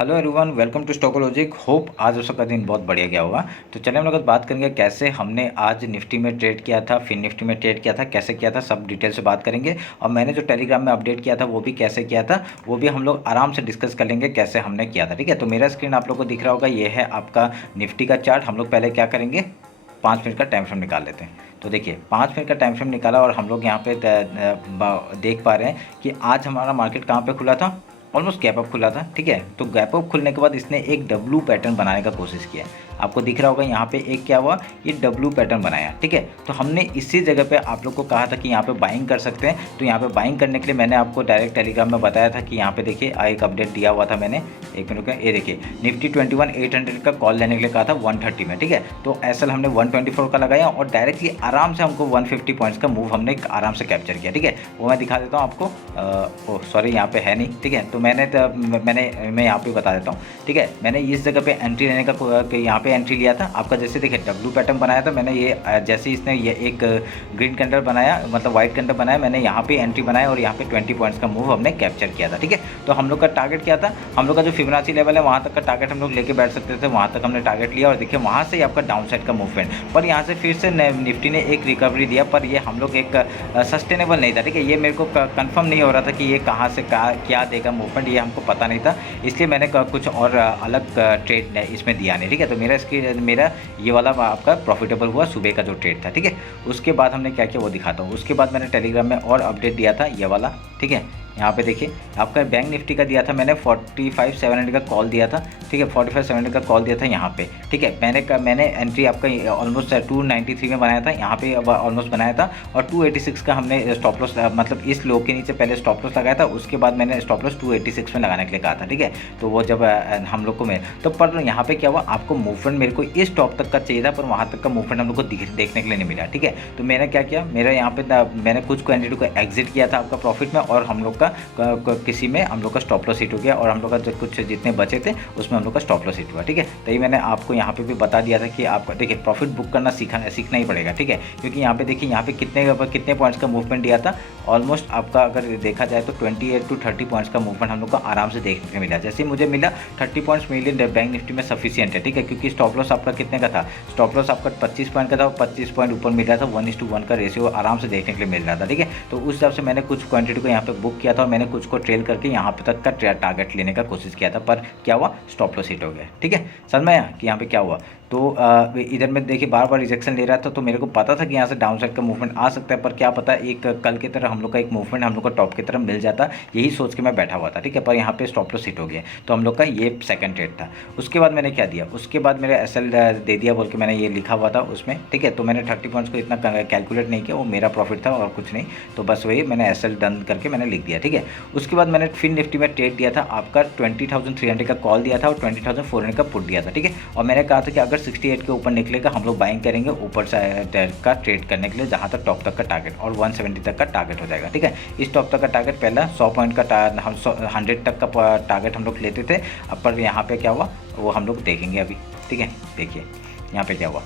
Hello everyone, welcome to Stocologic. Hope आज उस का दिन बहुत बढ़िया गया होगा। तो चलिए हम लोग आज बात करेंगे कैसे हमने आज निफ्टी में ट्रेड किया था, फिर निफ्टी में ट्रेड किया था, कैसे किया था, सब डिटेल से बात करेंगे। और मैंने जो टेलीग्राम में अपडेट किया था वो भी कैसे किया था, वो भी हम लोग आराम से डिस्कस कर लेंगे कैसे हमने किया था। ठीक है, तो मेरा स्क्रीन आप लोग को दिख रहा होगा, ये है आपका निफ्टी का चार्ट। हम लोग पहले क्या करेंगे, 5 मिनट का टाइम फ्रेम निकाल लेते हैं। तो देखिए 5 मिनट का टाइम फ्रेम निकाला और हम लोग यहाँ पे देख पा रहे हैं कि आज हमारा मार्केट कहाँ पे खुला था, ऑलमोस्ट गैप अप खुला था। ठीक है, तो गैप अप खुलने के बाद इसने एक डब्लू पैटर्न बनाने का कोशिश किया। आपको दिख रहा होगा यहाँ पे एक क्या हुआ, ये डब्लू पैटर्न बनाया। ठीक है, तो हमने इसी जगह पे आप लोग को कहा था कि यहाँ पे बाइंग कर सकते हैं। तो यहाँ पे बाइंग करने के लिए मैंने आपको डायरेक्ट टेलीग्राम में बताया था कि यहाँ पे देखिए एक अपडेट दिया हुआ था मैंने। एक मिनट का, ये देखिए निफ्टी 21,800 का कॉल लेने के लिए कहा था 130 में। ठीक है, तो एसएल हमने 124 का लगाया और डायरेक्टली आराम से हमको 150 पॉइंट्स का मूव हमने आराम से कैप्चर किया। ठीक है, वो मैं दिखा देता हूँ आपको। सॉरी यहाँ पे है नहीं। ठीक है, तो मैं यहाँ पे बता देता हूँ। ठीक है, मैंने इस जगह पे एंट्री लेने का यहाँ पे एंट्री लिया था। आपका जैसे देखिए डब्लू पैटर्न बनाया था मैंने, ये जैसे इसने ये एक ग्रीन कैंडल बनाया, मतलब वाइट कैंडल बनाया, मैंने यहाँ पे एंट्री बनाया और यहाँ पे 20 पॉइंट्स का मूव हमने कैप्चर किया था। ठीक है, तो हम लोग का टारगेट क्या था, हम लोग का जो फिबोनाची लेवल है वहाँ तक का टारगेट हम लोग लेके बैठ सकते थे, वहाँ तक हमने टारगेट लिया। और देखिए वहाँ से आपका डाउन साइड का मूवमेंट, पर यहाँ से फिर से निफ्टी ने एक रिकवरी दिया, पर ये हम लोग एक सस्टेनेबल नहीं था। ठीक है, ये मेरे को कंफर्म नहीं हो रहा था कि ये कहाँ से क्या देगा मूवमेंट, ये हमको पता नहीं था, इसलिए मैंने कुछ और अलग ट्रेड इसमें दिया नहीं। ठीक है, तो मेरा ये वाला आपका प्रॉफिटेबल हुआ सुबह का जो ट्रेड था। ठीक है, उसके बाद हमने क्या किया वो दिखाता हूँ। उसके बाद मैंने टेलीग्राम में और अपडेट दिया था ये वाला। ठीक है, यहाँ पे देखिए आपका बैंक निफ्टी का दिया था मैंने 45,700 का कॉल दिया था। ठीक है, 45,700 का कॉल दिया था यहाँ पे। ठीक है, मैंने एंट्री आपका ऑलमोस्ट 293 में बनाया था, यहाँ पे ऑलमोस्ट बनाया था। और 286 का हमने स्टॉप लॉस, मतलब इस लो के नीचे पहले स्टॉप लॉस लगाया था, उसके बाद मैंने स्टॉप लॉस 286 में लगाने के लिए कहा था। ठीक है, तो वो जब हम लोग को तो पर यहाँ पे क्या हुआ, आपको मूवमेंट मेरे को इस टॉप तक का चाहिए था, पर वहाँ तक का मूवमेंट हम लोग को देखने के लिए नहीं मिला। ठीक है, तो मैंने क्या किया, मेरा यहाँ पे मैंने कुछ क्वांटिटी को एग्जिट किया था आपका प्रॉफिट में, और हम लोग का किसी में हम लोग का स्टॉप लॉस हिट हो गया, और हम लोग का जो कुछ जितने बचे थे उसमें हम लोग का स्टॉप लॉस हिट हुआ। ठीक है, तो ये मैंने आपको यहाँ पे भी बता दिया था कि आपको देखिए प्रॉफिट बुक करना सीखना ही पड़ेगा। ठीक है, क्योंकि यहाँ पे देखिए यहाँ पे कितने पॉइंट्स का मूवमेंट दिया था, ऑलमोस्ट आपका अगर देखा जाए तो 28 to 30 पॉइंट्स का मूवमेंट हम लोग को आराम से देखने को मिला। जैसे मुझे मिला 30 पॉइंट्स मिले बैंक निफ्टी में सफिशिएंट है। ठीक है, क्योंकि स्टॉप लॉस आपका कितने का था, स्टॉप लॉस आपका 25 पॉइंट का था, 25 पॉइंट ऊपर मिल रहा था, 1:1 का रेशियो आराम से देखने के लिए मिल रहा था। ठीक है, तो उस हिसाब से मैंने कुछ क्वांटिटी को यहाँ पे बुक किया था और मैंने कुछ को ट्रेल करके यहाँ पे तक का टारगेट लेने का कोशिश किया था, पर क्या हुआ, स्टॉप लॉस हिट हो गया। ठीक है, समझ में आया कि यहाँ पे क्या हुआ। तो इधर में देखिए बार बार रिजेक्शन ले रहा था, तो मेरे को पता था कि यहाँ से डाउन साइड का मूवमेंट आ सकता है, पर क्या पता एक कल की तरह हम लोग का एक मूवमेंट हम लोग का टॉप की तरफ मिल जाता, यही सोच के मैं बैठा हुआ था। ठीक है, पर यहाँ पे स्टॉप लॉस हिट हो गया, तो हम लोग का ये सेकंड ट्रेड था। उसके बाद मैंने क्या दिया, उसके बाद मेरा एसएल दे दिया बोल के मैंने ये लिखा हुआ था उसमें। ठीक है, तो मैंने 30 पॉइंट्स को इतना कैलकुलेट नहीं किया, वो मेरा प्रॉफिट था और कुछ नहीं, तो बस वही मैंने एसएल डन करके मैंने लिख दिया। ठीक है, उसके बाद मैंने फिर निफ्टी में ट्रेड दिया था आपका 20,300 का कॉल दिया था और 20,400 का पुट दिया था। ठीक है, और मैंने कहा था कि अगर 68 के ऊपर निकलेगा हम लोग बाइंग करेंगे ऊपर से का ट्रेड करने के लिए, जहाँ तक टॉप तक का टारगेट और 170 तक का टारगेट हो जाएगा। ठीक है, इस टॉप तक का टारगेट पहला 100 पॉइंट का हम 100 तक का टारगेट हम लोग लेते थे, पर यहाँ पे क्या हुआ वो हम लोग देखेंगे अभी। ठीक है, देखिए यहाँ पे क्या हुआ,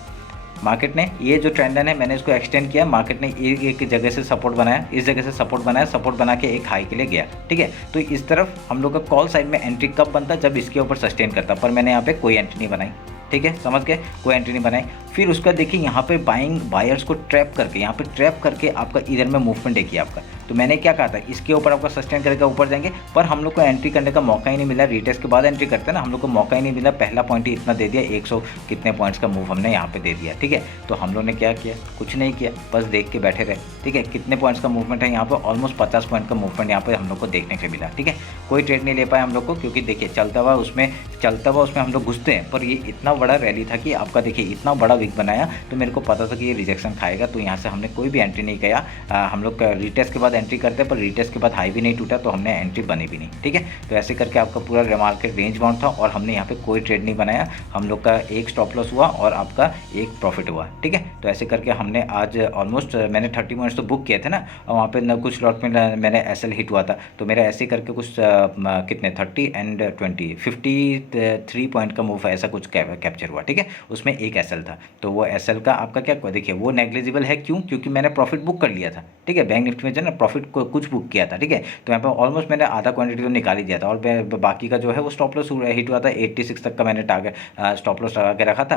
मार्केट ने ये जो ट्रेंड लाइन है मैंने इसको एक्सटेंड किया, मार्केट ने एक जगह से सपोर्ट बनाया, इस जगह से सपोर्ट बनाया, सपोर्ट बना के एक हाई के लिए गया। ठीक है, तो इस तरफ हम लोग का कॉल साइड में एंट्री कब बनता, जब इसके ऊपर सस्टेन करता, पर मैंने यहाँ पे कोई एंट्री नहीं बनाई। ठीक है, समझ गए, कोई एंट्री नहीं बनाई। फिर उसका देखिए यहाँ पे बायर्स को ट्रैप करके, यहाँ पे ट्रैप करके आपका इधर में मूवमेंट देखिए आपका, तो मैंने क्या कहा था इसके ऊपर आपका सस्टेन करेगा, ऊपर जाएंगे, पर हम लोग को एंट्री करने का मौका ही नहीं मिला। रीटेस्ट के बाद एंट्री करते हैं ना, हम लोग को मौका ही नहीं मिला, पहला पॉइंट ही इतना दे दिया, 100 कितने पॉइंट्स का मूव हमने यहाँ पे दे दिया। ठीक है, तो हम लोग ने क्या किया, कुछ नहीं किया, बस देख के बैठे रहे। ठीक है, कितने पॉइंट्स का मूवमेंट है यहाँ पे, ऑलमोस्ट 50 पॉइंट का मूवमेंट यहाँ पे हम लोग को देखने को मिला। ठीक है, कोई ट्रेड नहीं ले पाए हम लोग को, क्योंकि देखिए चलता हुआ उसमें हम लोग घुसते हैं, पर ये इतना बड़ा रैली था कि आपका देखिए इतना बड़ा विक बनाया, तो मेरे को पता था कि ये रिजेक्शन खाएगा, तो यहाँ से हमने कोई भी एंट्री नहीं किया। हम लोग रीटेस्ट के बाद एंट्री करते, पर रीटेस्ट के बाद हाई भी नहीं टूटा, तो हमने एंट्री बनी भी नहीं। ठीक है, तो ऐसे करके आपका पूरा मार्केट रेंज बाउंड था और हमने यहाँ पे कोई ट्रेड नहीं बनाया, हम लोग का एक स्टॉप लॉस हुआ और आपका एक प्रॉफिट हुआ। ठीक है, तो ऐसे करके हमने आज ऑलमोस्ट मैंने 30 पॉइंट्स तो बुक किए थे ना, और वहाँ पे कुछ लॉट में मैंने एसएल हिट हुआ था, तो मेरा ऐसे करके कुछ कितने 30 एंड 20 53 पॉइंट का मूव है, ऐसा कुछ कैप्चर हुआ, ठीक है। उसमें एक एसएल था, तो वो एसएल का आपका क्या देखिए वो नेग्लिजिबल है, क्यों? क्योंकि मैंने प्रॉफिट बुक कर लिया था, ठीक है। बैंक निफ्टी में जो है ना प्रॉफिट कुछ बुक किया था, ठीक है। तो यहाँ पर ऑलमोस्ट मैंने आधा क्वांटिटी तो निकाल ही दिया था, और बाकी का जो है वो स्टॉप लॉस हिट हुआ था 86 तक का मैंने टारगेट स्टॉप लॉस लगा के रखा था,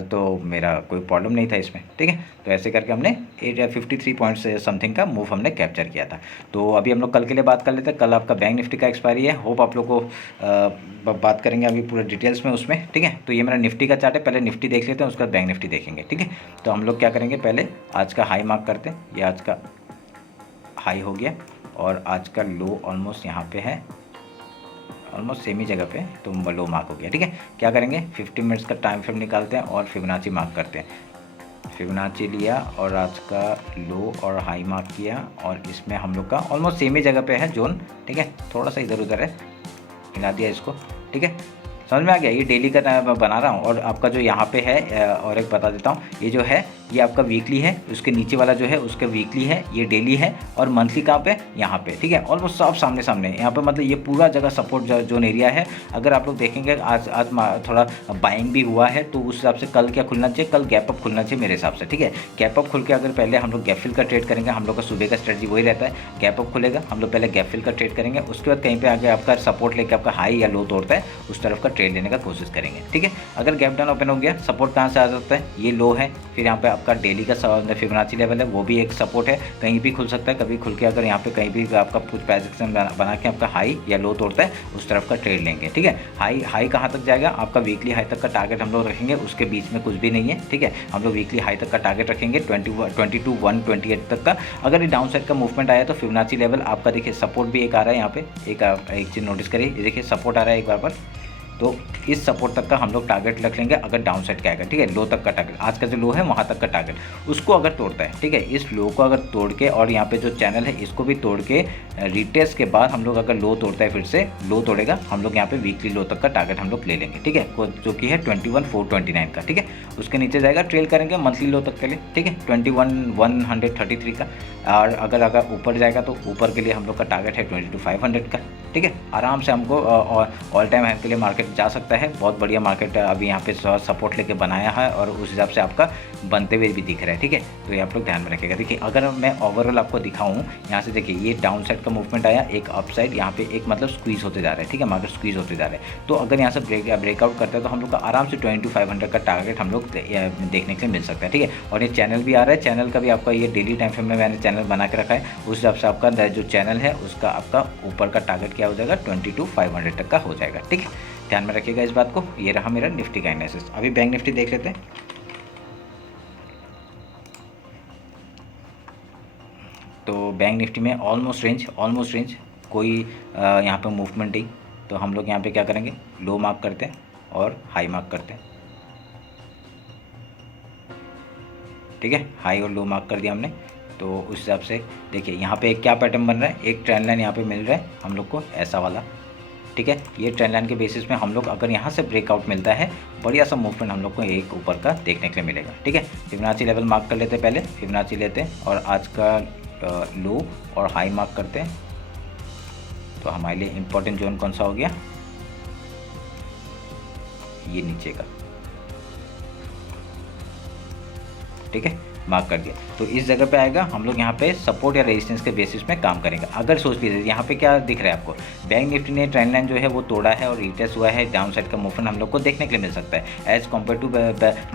तो मेरा कोई प्रॉब्लम नहीं था इसमें, ठीक है। तो ऐसे करके हमने 53 पॉइंट्स समथिंग का मूव हमने कैप्चर किया था। तो अभी हम लोग कल के लिए बात कर लेते हैं। कल आपका बैंक निफ्टी का एक्सपायरी है, होप आप लोग को बात करेंगे अभी पूरे डिटेल्स में उसमें, ठीक है। तो ये मेरा निफ्टी का चार्ट है, पहले निफ्टी देख लेते हैं, उसके बाद बैंक निफ्टी देखेंगे, ठीक है। तो हम लोग क्या करेंगे, पहले आज का हाई मार्क करते हैं। ये आज का हाई हो गया और आज का लो ऑलमोस्ट यहाँ पे है, ऑलमोस्ट सेम ही जगह पे, तो लो मार्क हो गया, ठीक है। क्या करेंगे, 50 मिनट्स का टाइम फ्रेम निकालते हैं और फिबोनाची मार्क करते हैं। फिबोनाची लिया और आज का लो और हाई मार्क किया, और इसमें हम लोग का ऑलमोस्ट सेम ही जगह पे है जोन, ठीक है। थोड़ा सा इधर उधर है, हिला दिया इसको, ठीक है। समझ में आ गया। ये डेली का बना रहा हूँ, और आपका जो यहाँ पे है और एक बता देता हूँ, ये जो है ये आपका वीकली है, उसके नीचे वाला जो है उसका वीकली है, ये डेली है, और मंथली कहाँ पे, यहाँ पे, ठीक है। ऑलमोस्ट सब सामने सामने यहाँ पे, मतलब ये पूरा जगह सपोर्ट जोन एरिया है। अगर आप लोग देखेंगे आज थोड़ा बाइंग भी हुआ है, तो उस हिसाब से कल क्या खुलना चाहिए, कल गैप अप खुलना चाहिए मेरे हिसाब से, ठीक है। गैप अप खुल के अगर पहले हम लोग गैप फिल का ट्रेड करेंगे, हम लोग का सुबह का स्ट्रेटजी वही रहता है, गैप अप खुलेगा, हम लोग पहले गैप फिल का ट्रेड करेंगे, उसके बाद कहीं पे आगे आपका सपोर्ट लेके आपका हाई या लो तोड़ता है, उस तरफ का ट्रेड लेने का कोशिश करेंगे, ठीक है। अगर गैप डाउन ओपन हो गया, सपोर्ट कहाँ से आ सकता है, ये लो है, फिर यहाँ पे आपका डेली का फिबोनाची लेवल है, वो भी एक सपोर्ट है, कहीं भी खुल सकता है, कभी खुल के अगर यहाँ पे कहीं भी आपका कुछ पैसेक्शन बना के आपका हाई या लो तोड़ता है, उस तरफ का ट्रेड लेंगे, ठीक है। हाई कहाँ तक जाएगा, आपका वीकली हाई तक का टारगेट हम लोग रखेंगे, उसके बीच में कुछ भी नहीं है, ठीक है। हम लोग वीकली हाई तक का टारगेट रखेंगे 22,128 तक का। अगर ये डाउन साइड का मूवमेंट आया तो फिबोनाची लेवल आपका देखिए सपोर्ट भी एक आ रहा है यहाँ पे, एक चीज़ नोटिस करिए, ये देखिए सपोर्ट आ रहा है एक बार पर, तो इस सपोर्ट तक का हम लोग टारगेट रख लेंगे अगर डाउन साइड का आएगा, ठीक है। लो तक का टारगेट, आज का जो लो है वहाँ तक का टारगेट, उसको अगर तोड़ता है, ठीक है, इस लो को अगर तोड़ के, और यहाँ पे जो चैनल है इसको भी तोड़ के रिटेस्ट के बाद हम लोग अगर लो तोड़ता है, फिर से लो तोड़ेगा, हम लोग यहाँ पे वीकली लो तक का टारगेट हम लोग ले लेंगे, ठीक है, जो कि है 21,429 का, ठीक है। उसके नीचे जाएगा, ट्रेल करेंगे मंथली लो तक के लिए, ठीक है, 21,133 का। और अगर ऊपर जाएगा तो ऊपर के लिए हम लोग का टारगेट है 22,500 का, ठीक है। आराम से हमको ऑल टाइम हाई के लिए मार्केट जा सकता है, बहुत बढ़िया मार्केट अभी यहाँ पे सपोर्ट लेके बनाया है, और उस हिसाब से आपका बनते हुए भी दिख रहा है, ठीक है। तो ये आप लोग ध्यान में रखिएगा। देखिए अगर मैं ओवरऑल आपको दिखाऊं, यहाँ से देखिए ये डाउन साइड का मूवमेंट आया, एक अप साइड यहाँ पे एक मतलब स्क्वीज होते जा रहे हैं, ठीक है, मार्केट स्क्वीज होते जा रहे हैं। तो अगर यहाँ से ब्रेकआउट करता है तो हम लोग का आराम से 22,500 का टारगेट हम लोग देखने के लिए मिल सकता है, ठीक है। और ये चैनल भी आ रहा है, चैनल का भी आपका ये डेली टाइम फ्रेम में मैंने चैनल बना के रखा है, उस हिसाब से आपका जो चैनल है उसका आपका ऊपर का टारगेट क्या हो जाएगा, 22,500 तक का हो जाएगा, ठीक है। ध्यान में रखिएगा इस बात को। ये रहा मेरा निफ्टी का एनालिसिस। अभी बैंक निफ्टी देख लेते हैं। तो बैंक निफ्टी में ऑलमोस्ट रेंज कोई यहाँ पे मूवमेंट नहीं, तो हम लोग यहाँ पे क्या करेंगे, लो मार्क करते हैं और हाई मार्क करते हैं, ठीक है। हाई और लो मार्क कर दिया हमने, तो उस हिसाब से देखिए यहाँ पे क्या पैटर्न बन रहा है, एक ट्रेंड लाइन यहाँ पे मिल रहा है हम लोग को ऐसा वाला, ठीक है। ये ट्रेंड लाइन के बेसिस में हम लोग अगर यहाँ से ब्रेकआउट मिलता है, बढ़िया सा मूवमेंट हम लोग को एक ऊपर का देखने के लिए मिलेगा, ठीक है। फिबोनाची लेवल मार्क कर लेते हैं, पहले फिबोनाची लेते हैं और आज का लो और हाई मार्क करते हैं। तो हमारे लिए इम्पोर्टेंट जोन कौन सा हो गया, ये नीचे का, ठीक है, मार्क कर दिया। तो इस जगह पे आएगा, हम लोग यहाँ पे सपोर्ट या रेजिस्टेंस के बेसिस में काम करेंगे। अगर सोच लीजिए यहाँ पे क्या दिख रहा है आपको, बैंक निफ्टी ने ट्रेंड लाइन जो है वो तोड़ा है और रिटेस्ट हुआ है, डाउन साइड का मूवमेंट हम लोग को देखने के लिए मिल सकता है as compared to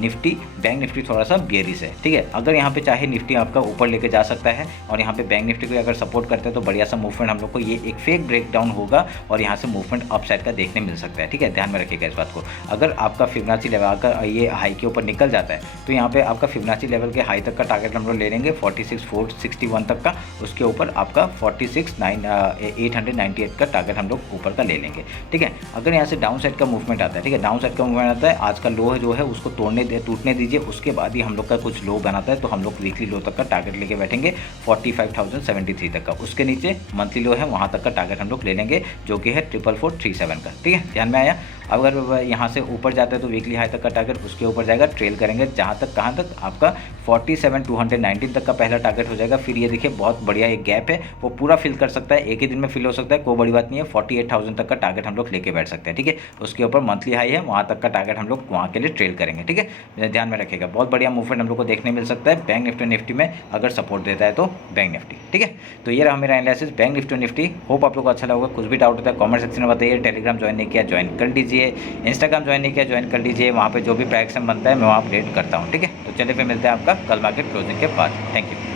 Nifty. Bank Nifty थोड़ा सा बेयरिश है, ठीक है। अगर यहाँ पे चाहे निफ्टी आपका ऊपर लेके जा सकता है और यहाँ पे बैंक निफ्टी को अगर सपोर्ट करते हैं तो बढ़िया सा मूवमेंट हम लोग को, ये एक फेक ब्रेकडाउन होगा और यहाँ से मूवमेंट अप साइड का देखने मिल सकता है, ठीक है। ध्यान में रखिएगा इस बात को। अगर आपका फिबोनाची लेवल अगर ये हाई के ऊपर निकल जाता है तो यहाँ पे आपका फिबोनाची लेवल के हाई तक का टारगेट हम लोग ले लेंगे 46,461 तक का, उसके ऊपर आपका 46,898 का टारगेट हम लोग ऊपर का ले लेंगे, ठीक है। अगर यहाँ से डाउन साइड का मूवमेंट आता है, ठीक है, डाउन साइड का मूवमेंट आता है, आज का लो है जो है उसको टूटने दीजिए, उसके बाद ही हम लोग का कुछ लो बनाता है तो हम लोग वीकली लो तक का टारगेट लेके बैठेंगे 45,073 तक का। उसके नीचे मंथली लो है वहाँ तक का टारगेट हम लोग ले लेंगे जो कि है 44,437 का, ठीक है। ध्यान में आया। अगर यहाँ से ऊपर जाता है तो वीकली हाई तक का टारगेट उसके ऊपर जाएगा, ट्रेल करेंगे जहाँ तक, कहाँ तक, आपका 47,219 तक का पहला टारगेट हो जाएगा। फिर ये देखिए बहुत बढ़िया एक गैप है, वो पूरा फिल कर सकता है, एक ही दिन में फिल हो सकता है, कोई बड़ी बात नहीं है। 48,000 तक का टारगेट हम लोग लेके बैठ सकते हैं, ठीक है। उसके ऊपर मंथली हाई है, वहाँ तक का टारगेट हम लोग वहाँ के लिए ट्रेल करेंगे, ठीक है। ध्यान में रखिएगा, बहुत बढ़िया मूवमेंट हम लोग को देखने मिल सकता है बैंक निफ्टी में अगर सपोर्ट देता है तो बैंक निफ्टी, ठीक है। तो ये रहा मेरा एनालिसिस बैंक निफ्टी। होप आप लोग को अच्छा लगा। कुछ भी डाउट होता है कमेंट सेक्शन में बताइए। टेलीग्राम ज्वाइन नहीं किया ज्वाइन कर लीजिए, इंस्टाग्राम ज्वाइन नहीं किया ज्वाइन कर लीजिए, वहाँ पे जो भी प्राइस बनता है मैं वहाँ अपडेट करता हूँ, ठीक है। तो चलिए फिर मिलते हैं आपका कल मार्केट क्लोजिंग के बाद। Thank you.